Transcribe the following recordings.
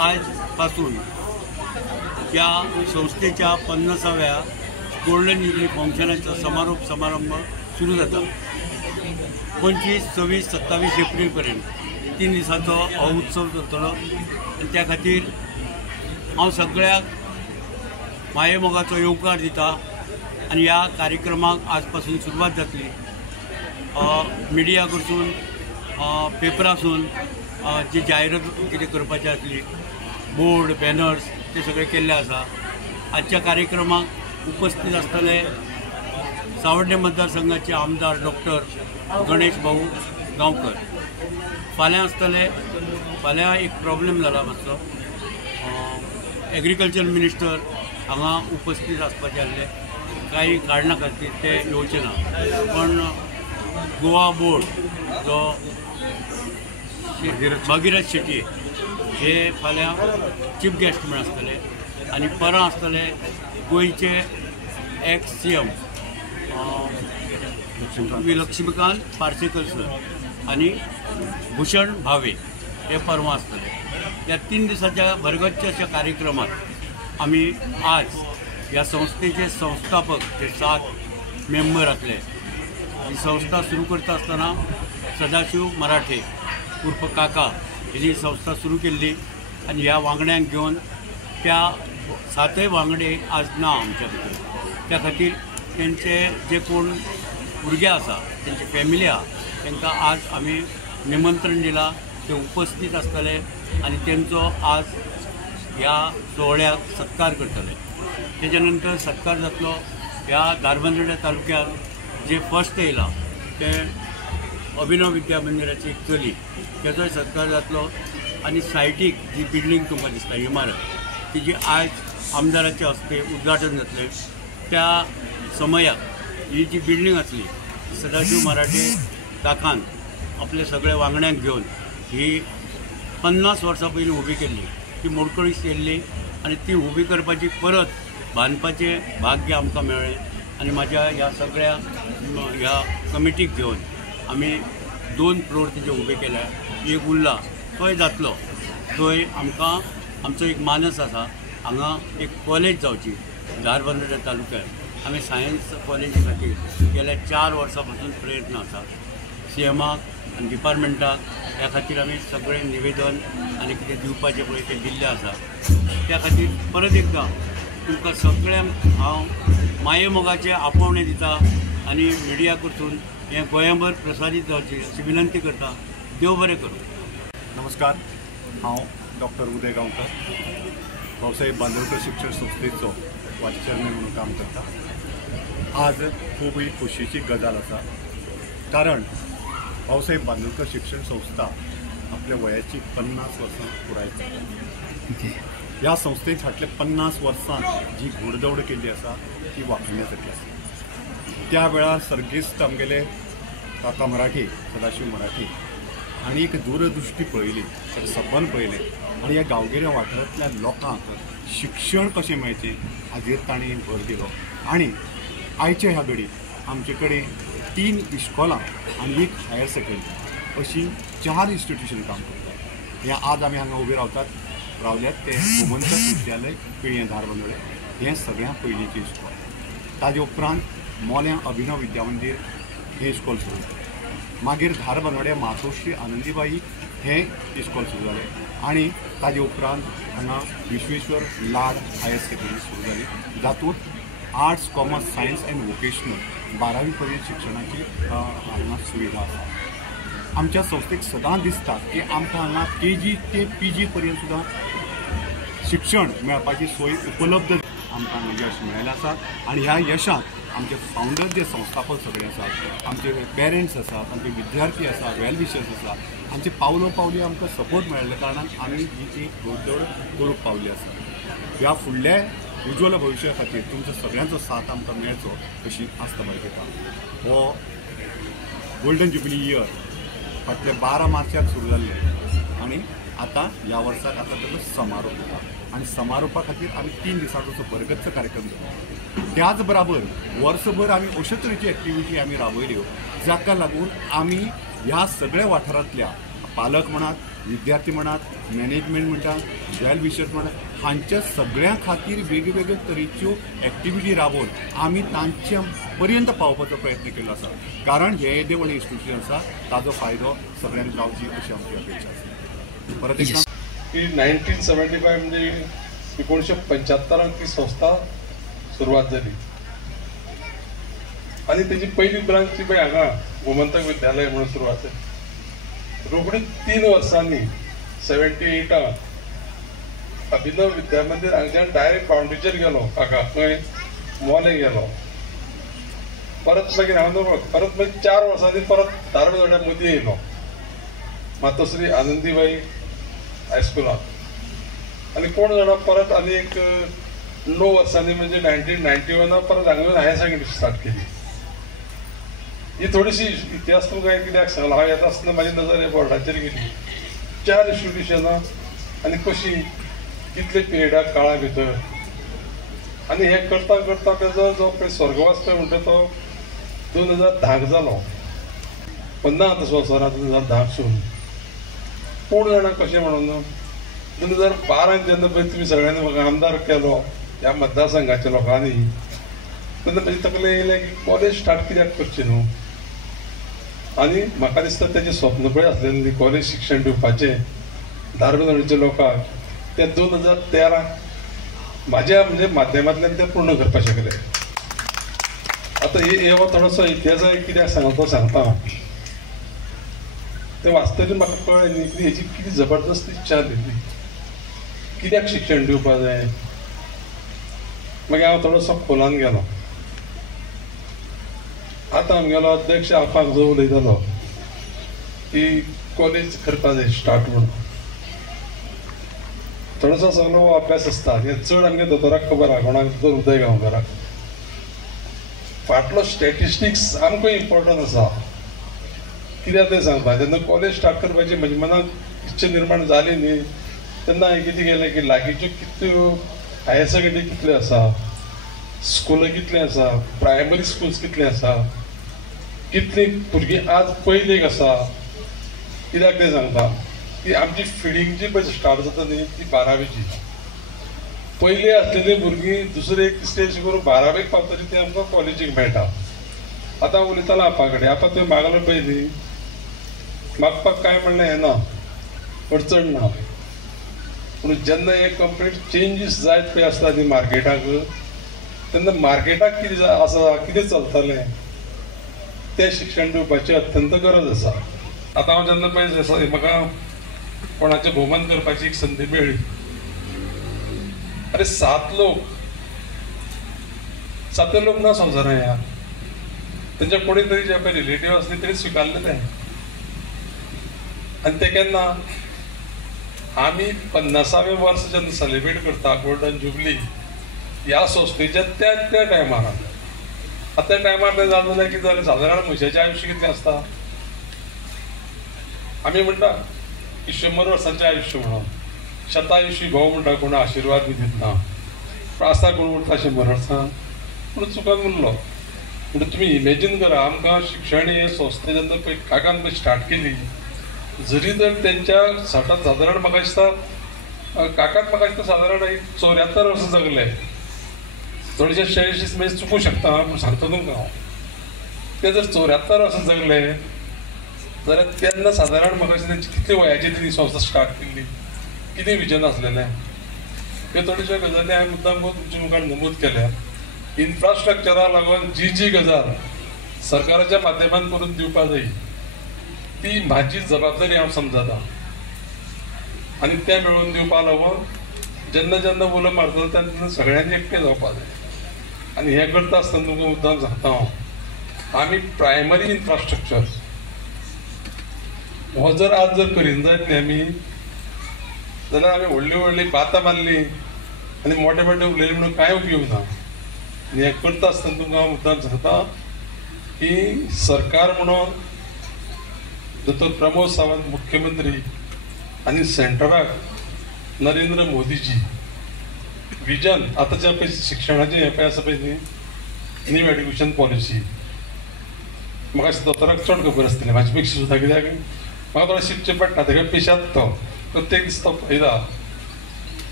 आजपासून या संस्थेच्या 50व्या गोल्डन जुबली फंक्शनाचा समारोप समारंभ सुरू जाता। 25, 26, 27 एप्रिलपर्यंत 3 दिसांचो हो उत्सव जातलो आनी त्या खातीर हांव सगळ्याक माये मोगाचो येवकार दिता आनी ह्या कार्यक्रमाक आजपासून सुरवात जातली। मिडिया कडसून पेपरासून जी जाहिरात कितें करपाची आसली, बोर्ड बॅनर्स ते सगळे केल्ले आसा। आजच्या कार्यक्रमाक उपस्थित आसतले सावर्डे मतदारसंघाचे आमदार डॉक्टर गणेश भाऊ गांवकर। फाल्यां आसतले, फाल्यां एक प्रॉब्लेम जाला मातसो, एग्रीकल्चर मिनिस्टर हांगा उपस्थित आसपाचे आसले, काही कारणा खातीर ते येवचे ना, पण गोवा बोर्ड जो भागीरथ शेट्ये हे फाल्यां चीफ गेस्ट म्हण आसतले आनी परां आसतले गोंयचे ex CM Laxmikant Parsekar sir आनी भूषण भावे हे परवां आसतले। ह्या 3 दिसांच्या भरगच्च अशा कार्यक्रमात आमी आज ह्या संस्थेचे संस्थापक जे 7 मेंबर आसले, ही संस्था सुरू करता आसतना सदाशिव मराठे उर्फ काका ही संस्था सुरू केल्ली आनी ह्या वांगड्यांक घेवन त्या 7 वांगडे आज ना आमच्या भितर। त्या खातीर तेंचे जे कोण भुरगे आसा, तेंची फॅमिली आसा, तांकां आज आमी निमंत्रण दिलां, ते उपस्थित आसतले आनी तेंचो आज ह्या सोहळ्याक सत्कार करतले। तेच्या नंतर सत्कार जातलो ह्या धारबांदोड्या तालुक्यात जे फर्स्ट येयला ते अभिनव विद्या मंदिराची एक चली, तेजोय सत्कार जातलो आनी सायटीक जी बिल्डींग तुमकां दिसता इमारत तिजी आज आमदाराचे हस्ते उद्घाटन जातलें। त्या समयाक ही जी बिल्डींग आसली सदाशिव मराठे काकान आपले सगळे वांगड्यांक घेवन ही 50 वर्सां पयलीं उबी केल्ली, ती मोडकळीस केल्ली आनी ती उबी करपाची परत बांदपाचे भाग्य आमकां मेळ्ळें आनी म्हाज्या ह्या सगळ्या ह्या कमिटीक घेवन आमी 2 फ्लोर तिचे उबे केल्या। एक उरला तोय जातलो, थंय आमकां आमचो एक मानस आसा, हांगा एक कॉलेज जावची धारबांदोड्या तालुक्यात। आमी सायन्स कॉलेजी खातीर गेल्या 4 वर्सां पासून प्रयत्न आसा। CMाक आनी डिपार्टमेंटाक ह्या खातीर आमी सगळें निवेदन आनी कितें दिवपाचें पळय तें दिल्लें आसा। त्या खातीर परत एकदां तुमकां सगळ्यांक हांव माये मोगाचे आपोवणे दिता आनी मिडिया कडसून हें गोंयभर प्रसारीत जावची अशी विनंती करता। देव बरें करूं। नमस्कार, हांव डॉक्टर उदय गांवकर, भाऊसाहेब बांदोडकर शिक्षण संस्थेचो वायस चेअरमॅन म्हणून काम करता। आज खूब ही खोशयेची गजाल आसा, कारण भाऊसाहेब बांदोडकर शिक्षण संस्था आपल्या वयाची 50 वर्सां पुराय जाली। ह्या संस्थेन फाटल्या 50 वर्सांत जी घोडदौड केल्ली आसा ती वाखण्यासारखी आसा। त्या वेळार सर्गेस्त आमगेले काका मराठे, सदाशिव मराठे हांणी एक दूरदृश्टी पळयली, सपन पळयलें आनी ह्या गांवगिऱ्या वाठारांतल्या लोकांक शिक्षण कशें मेळचें हाजेर ताणें भर दिलो। आनी आयचे ह्या घडी आमचे कडेन 3 इश्कॉलां आनी 1 हायर सेकंडरी अशी 4 इन्स्टिट्यूशन काम करतात। हे आज आमी हांगा उबे रावल्यात ते गोमंतक विद्यालय पिळ्ये धारबांदोडे, हें सगळ्यां पयलींचें इश्कॉल। ताजे उपरांत मोल्या अभिनव विद्या मंदिर हें इश्कॉल सुरू जालें। मागीर धारबांदोड्या मातोश्री आनंदीबाई हें इश्कॉल सुरू जालें आनी ताजे उपरांत हांगा विश्वेश्वर लाड हायर सेकंडरी सुरू जाली, जातूंत arts, commerce, science end vocational 12वी पर्यंत शिक्षणाची हांगा सुविधा आसा। आमच्या संस्थेक सदां दिसता की आमकां हांगा KG ते PG पर्यंत सुद्दां शिक्षण मेळपाची सोय उपलब्ध आमकां यश मेळ्ळें आसा। आनी ह्या यशाक आमचे फावंडर जे संस्थापक सगळे आसात, आमचे पेरंट्स आसात, आमचे विद्यार्थी आसात, वेल विशर्स आसात, हांचे पावलो पावली आमकां सपोर्ट मेळिल्ल्या कारणान आमी ही एक घोडदौड करूंक पावली आसा। ह्या फुडल्या उज्वल भविश्या खातीर तुमचो सगळ्यांचो साथ आमकां मेळचो अशी आस्त बाळगिता। हो गोल्डन जुबली इयर फाटल्या 12 मार्चाक सुरू जाल्लें आनी आतां ह्या वर्साक आतां ताचो समारोप जाता आनी समारोपा खातीर आमी 3 दिसांचो बरगच्च कार्यक्रम जाता। त्याच बराबर वर्सभर आमी अशे तरेची एक्टिविटी आमी राबयल्यो, जाका लागून आमी ह्या सगळ्या वाठारांतल्या पालक म्हणात, विद्यार्थी म्हणात, मॅनेजमेंट म्हणटात, वेल विशर्स म्हणात, हांच्या सगळ्यां खातीर वेगवेगळे तरेच्यो एक्टिविटी राबोवन आमी तांच्या पर्यंत पावपाचो प्रयत्न केल्लो आसा. कारण हे येदे व्हडलें इन्स्टिट्यूशन आसा ताजो फायदो सगळ्यांक जावची अशी आमची अपेक्षा आसा. परत एक की 1975 म्हणजे 1975 ती संस्था सुरवात जाली आणि त्याची पहिली ब्रांच ती पळय हांगा गोमंतक विद्यालय म्हणून सुरवात जाली. रोखडीच 3 वर्सांनी 78 अभिनव विद्या मंदिर हांगच्यान डायरेक्ट बाउंड्रीचेर गेलो काका खंय मोले गेलो. परत मागीर हांव परत मागीर 4 वर्सांनी परत धारवाड्या मदीं येयलो मातोश्री आनंदीबाई हायस्कुलांत आनी कोण जाणा परत आनी एक 9 वर्सांनी म्हणजे 1991 परत हांगा हायर सेकंडरी स्टार्ट केली. ही थोडीशी इतिहास तुमकां कित्याक सांगला हांव येता आसतना म्हाजी नजर हे बोर्डाचेर गेली. 4 इन्स्टिट्यूशनां आनी कशी कितले पिरियडाक काळा भितर आनी हे करता करता तेजो जो पळय स्वर्गवास पळय म्हणटा तो 2010 जालो. 50 वर्सां 2010सून कोण जाणा कशें म्हणून 2012 जेन्ना पळय तुमी सगळ्यांनी म्हाका आमदार केलो ह्या मतदारसंघाच्या लोकांनी तेन्ना म्हजे तकलें येयलें की कॉलेज स्टार्ट कित्याक करचें न्हू. आनी म्हाका दिसता तेजें स्वप्न पळय आसलेलें कॉलेज शिक्षण दिवपाचें धारवाडच्या लोकांक ते 2013 म्हाज्या म्हणजे माध्यमांतल्यान ते पूर्ण करपाक शकले. आतां हे थोडोसो इतिहास कित्याक सांगता ते वास्तवीक म्हाका कळ्ळें न्ही की हेजी कितें जबरदस्त इच्छा आसलेली कित्याक शिक्षण दिवपा जाय. मागीर हांव थोडोसो खोलान गेलो. आतां आमगेलो अध्यक्ष आपाक जो उलयतालो की कॉलेज करपा जाय स्टार्ट म्हणून थोडोसो सगळो अभ्यास आसता. चड आमगे दोतोराक खबर आहा कोणाक दोतोर उदय गांवकाराक. फाटलो स्टॅटिस्टिक्स आमकां इम्पॉर्टंट आसा. कित्याक तें सांगता जेन्ना कॉलेज स्टार्ट करपाची म्हज्या मनाक इच्छा निर्माण जाली न्ही तेन्ना हांवें कितें केलें की लागींच्यो कितल्यो हायर सेकंडरी कितल्यो आसा, स्कुलां कितलीं आसा, प्रायमरी स्कुल्स कितलीं आसा, कितलीं भुरगीं आज पयलेक आसा. कित्याक तें सांगता की आमची फिडींग जी पळय स्टार्ट जाता न्ही ती 12वीची. पयलीं आसलेलीं भुरगीं दुसरे एक स्टेज करून 12वेक पावतली ती आमकां कॉलेजीक मेळटा. आतां उलयतालो आपा कडेन आपा तुवें मागलो पळय न्ही मागपाक काय म्हणलें हें ना अडचण ना. पूण जेन्ना हे कंप्लीट चेंजीस जायत पळय आसता न्ही मार्केटाक तेन्ना मार्केटाक कितें आसा कितें चलतलें तें शिक्षण दिवपाची अत्यंत गरज आसा. आतां हांव जेन्ना पळय म्हाका कोणाचें भोवमान करपाची एक संदी मेळ्ळी. अरे 7 लोक ना संवसारांत ह्या तेंच्या कोणी तरी जे पळय रिलेटिव्ह आसले तेणी स्विकारलें तें. आनी तें केन्ना आमी 50वें वर्स जेन्ना सेलिब्रेट करता गोल्डन जुबली ह्या संस्थेच्या त्या टायमार आतां त्या टायमार तें जालें जाल्यार कितें जालें सादारण मनशाचें आयुश्य कितलें आसता. आमी म्हणटा 100 वर्सांचें आयुश्य म्हणून शतायुशी भोव म्हणटा कोण आशिर्वाद बी दितना पूण आसा कोण उरता 100 वर्सां पूण चुकान उरलो. म्हणजे तुमी इमेजीन करा आमकां शिक्षण हे संस्थे जेन्ना पळय काकान पळय स्टार्ट केली जरी तर त्यांच्या सादारण म्हाका दिसता काकाक म्हाका दिसता सादारण 74 वर्सां जगले. थोडेशे 46 म्हणजे चुकूं शकता पूण सांगता तुमकां हांव ते जर 74 वर्सां जगले जाल्यार तेन्ना सादारण म्हाका दिसता तेंची कितले वयाचेर ती संस्था स्टार्ट केल्ली कितें विजन आसलेलें हे थोड्याश्यो गजाली हांवें मुद्दाम तुमच्या मुखार नमूद केल्या. इन्फ्रास्ट्रक्चराक लागून जी गजाल सरकाराच्या माध्यमान करून दिवपा जाय ती म्हाजी जबाबदारी हांव समजता आनी तें मेळोवन दिवपा लागून जेन्ना जेन्ना उलो मारतलो तेन्ना सगळ्यांनी एकठांय जावपा जाय. आनी हें करता आसतना तुमकां मुद्दाम सांगता हांव आमी प्रायमरी इन्फ्रास्ट्रक्चर हो जर आज जर करीन जायत न्ही आमी जाल्यार आमी व्हडली बातां मारली आनी मोठे उलयले म्हणून कांय उपयोग ना. आनी हें करता आसतना तुमकां हांव मुद्दाम सांगता की सरकार म्हणून दोतोर प्रमोद सावंत मुख्यमंत्री आनी सेंटराक नरेंद्र मोदीजी विजन आतांच्या पळय शिक्षणाचें हें पळय आसा पळय न्ही न्यू एड्युकेशन पॉलिसी म्हाका दिसता दोतोराक चड खबर आसतली म्हाजे पेक्षा सुद्दां कित्याक म्हाका थोडें शिकचें पडटा तेका पेशांत तो प्रत्येक दीस तो पळयता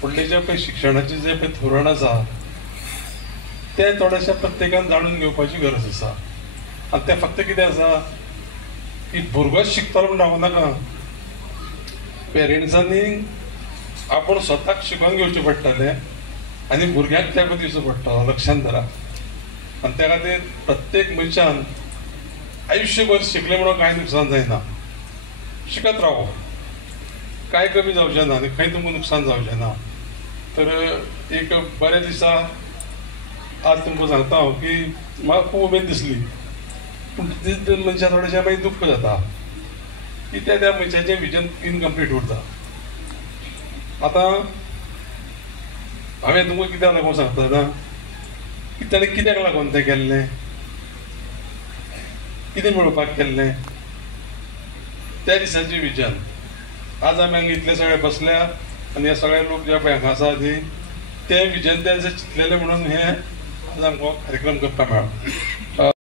फुडलें जें पळय शिक्षणाचें जें पळय धोरण आसा तें थोडेशें प्रत्येकान जाणून घेवपाची गरज आसा आनी तें फक्त कितें आसा की भुरगोच शिकतलो म्हण रावूं नाका पेरेंट्सांनी आपूण स्वताक शिकोवन घेवचें पडटलें आनी भुरग्यांक तेंको दिवचो पडटलो लक्षांत धरात आनी त्या खातीर प्रत्येक मनशान आयुश्यभर शिकलें म्हणून कांय नुकसान जायना शिकत रावप कांय कमी जावचें ना आनी खंय तुमकां नुकसान जावचें ना तर एक बरे दिसा आज तुमकां सांगता हांव की म्हाका खूब उमेद दिसली पूण मनशाक थोडेशें मागीर दुख्ख जाता की त्या मनशाचें विजन इनकम्प्लीट उरता आतां हांवें तुमकां कित्याक लागून सांगता ना की ताणें कित्याक लागून तें केल्लें कितें मेळोवपाक केल्लें त्या दिसाचें विजन आज आमी हांगा इतले सगळे बसल्या आनी हे सगळे लोक जे पळय हांगा आसा न्ही तें विजन तें चिंतलेलें म्हणून हें आज आमकां कार्यक्रम करपाक मेळ्ळो